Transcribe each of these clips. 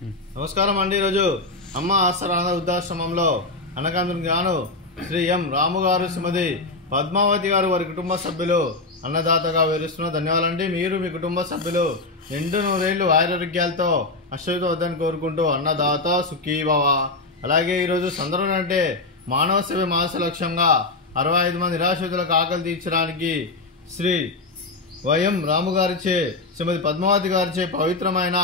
నమస్కారం అండి. ఈరోజు అమ్మ ఆసరాన వృద్ధాశ్రమంలో అన్నగాంధునికి గాను శ్రీ ఎం రాము గారు, శ్రీమతి పద్మావతి గారు, వారి కుటుంబ సభ్యులు అన్నదాతగా వివరిస్తున్న ధన్యవాదాలండి. మీరు మీ కుటుంబ సభ్యులు నిండు నూరేళ్లు ఆయురారోగ్యాలతో అశ్వతో వద్దని కోరుకుంటూ అన్నదాత సుఖీభవ. అలాగే ఈరోజు సందర్భం అంటే మానవ సేవ మాస లక్ష్యంగా 65 మంది నిరాశ్రితులకు ఆకలి తీర్చడానికి శ్రీ వైఎం రాము గారిచే, శ్రీమతి పద్మావతి గారిచే పవిత్రమైన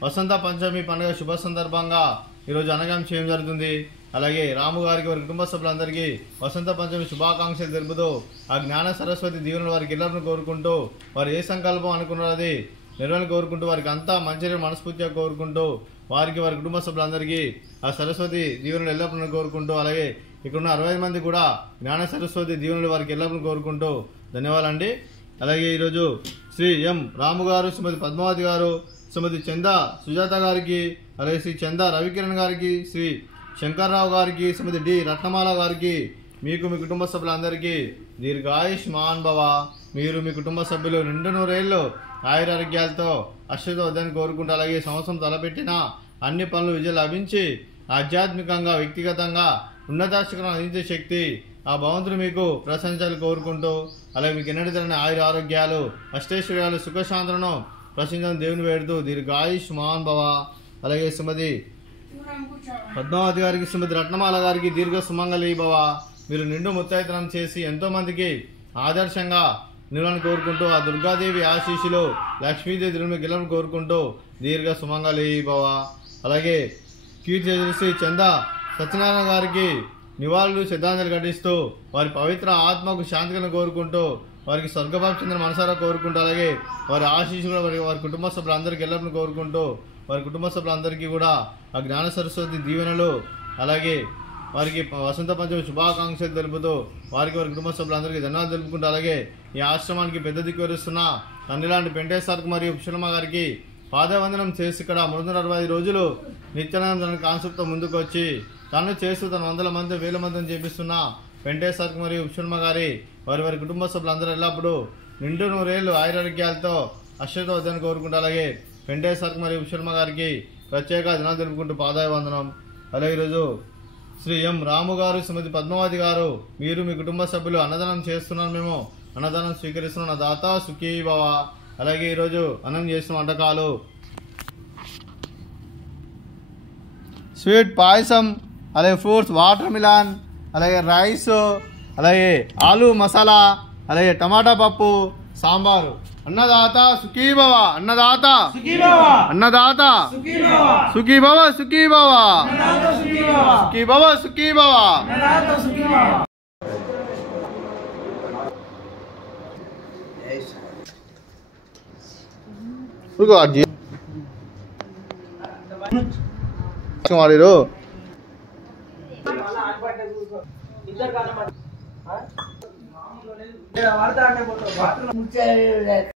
వసంత పంచమి పండుగ శుభ సందర్భంగా ఈరోజు అన్నదానం చేయడం జరుగుతుంది. అలాగే రాము గారికి, వారి కుటుంబ సభ్యులందరికీ వసంత పంచమి శుభాకాంక్షలు తెలుపుతూ ఆ జ్ఞాన సరస్వతి దీవెనలు వారికి ಎಲ್ಲರನ್ನು కోరుకుంటూ, వారు ఏ సంకల్పం అనుకున్నారో అది నిర్వహణ కోరుకుంటూ, వారికి అంతా మంచి మనస్ఫూర్తిగా కోరుకుంటూ, వారికి వారి కుటుంబ సభ్యులందరికీ ఆ సరస్వతి దీవెనలు ఎల్లప్పుడూ కోరుకుంటూ, అలాగే ఇక్కడున్న 65 మంది కూడా జ్ఞాన సరస్వతి దీవెనలు వారికి ఎల్లప్పుడూ కోరుకుంటూ ధన్యవాదాలండి. అలాగే ఈరోజు శ్రీ ఎం రాము గారు, శ్రీమతి పద్మావతి గారు, శ్రీమతి చందా సుజాత గారికి, అలాగే శ్రీ చందా రవికిరణ్ గారికి, శ్రీ శంకర్రావు గారికి, శ్రీమతి డి రత్నమాల గారికి, మీకు మీ కుటుంబ సభ్యులందరికీ దీర్ఘాయుష్మాన్ భవ. మీరు మీ కుటుంబ సభ్యులు నిండు నూరేళ్లు ఆయురారోగ్యాలతో అశ్వతో వద్దని కోరుకుంటూ, అలాగే సంవత్సరం తలపెట్టిన అన్ని పనులు విజయం లభించి ఆధ్యాత్మికంగా, వ్యక్తిగతంగా ఉన్నతాశిఖరం అందించే శక్తి ఆ భగవంతుడు మీకు ప్రశంసలు కోరుకుంటూ, అలాగే మీకు ఎన్నడూ తెలియని ఆయుర ఆరోగ్యాలు, అష్టైశ్వర్యాలు, సుఖశాంతులను ప్రశంసలను దేవుని వేడుతూ దీర్ఘాయుష్మాన్ భవ. అలాగే శ్రీమతి పద్మావతి గారికి, శ్రీమతి రత్నమాల గారికి దీర్ఘ సుమంగళీ భవ. మీరు నిండు ముత్తైతనం చేసి ఎంతో మందికి ఆదర్శంగా నిలవని కోరుకుంటూ, ఆ దుర్గాదేవి ఆశీస్సులు, లక్ష్మీదేవి దేవుని గెలను కోరుకుంటూ దీర్ఘ సుమంగళీ భవ. అలాగే కీర్తి శ్రీ చందా సత్యనారాయణ గారికి నివాళులు, శ్రద్ధాంజలి ఘటిస్తూ వారి పవిత్ర ఆత్మకు శాంతిని కోరుకుంటూ, వారికి స్వర్గభావం మనసారా కోరుకుంటూ, అలాగే వారి ఆశీస్సులు వారి కుటుంబ సభ్యులందరికీ ఎల్లప్పుడూ కోరుకుంటూ, వారి కుటుంబ సభ్యులందరికీ కూడా ఆ జ్ఞాన సరస్వతి దీవెనలు, అలాగే వారికి వసంత పంచమి శుభాకాంక్షలు తెలుపుతూ, వారికి వారి కుటుంబ సభ్యులందరికీ ధన్యవాదాలు తెలుపుకుంటూ, అలాగే ఈ ఆశ్రమానికి పెద్ద దిక్కు వరుస్తున్న తండ్రిలాంటి పెంటేశ్వర్కి మరియు ఉపశర్మ గారికి పాదవందనం చేసి ఇక్కడ 365 రోజులు నిత్యానంద కాన్సెప్ట్తో ముందుకు వచ్చి తను చేస్తూ తన 100 మంది 1000 మందిని చేపిస్తున్న పెంటేశ్వర్కి మరియు ఉపశర్మ గారి, వారి వారి కుటుంబ సభ్యులందరూ ఎల్లప్పుడూ నిండు నూరేళ్లు ఆయురారోగ్యాలతో అశ్వతో వద్దని కోరుకుంటూ, అలాగే పెంటేశ్వర్కి మరియు ఉపశర్మ గారికి ప్రత్యేక దినాలు తెలుపుకుంటూ పాదాభివందనం. అలాగే ఈరోజు శ్రీ ఎం రాము గారు, శ్రీమతి పద్మావతి గారు, మీరు మీ కుటుంబ సభ్యులు అన్నదానం చేస్తున్నారు, మేము అన్నదానం స్వీకరిస్తున్నాం, నా దాత సుఖీ భవ. అలాగే ఈరోజు అన్నం చేసిన వంటకాలు స్వీట్ పాయసం, అలాగే ఫ్రూట్స్ వాటర్ మిలాన్, అలాగే రైస్, అలాగే ఆలు మసాలా, అలాగే టమాటా పప్పు, సాంబారు. అన్నదాత సుఖీభవ, అన్నదాత అన్నదాత సుఖీభవ, సుఖీభవ సుఖీభవ, సుఖీభవ. ఇద్దరు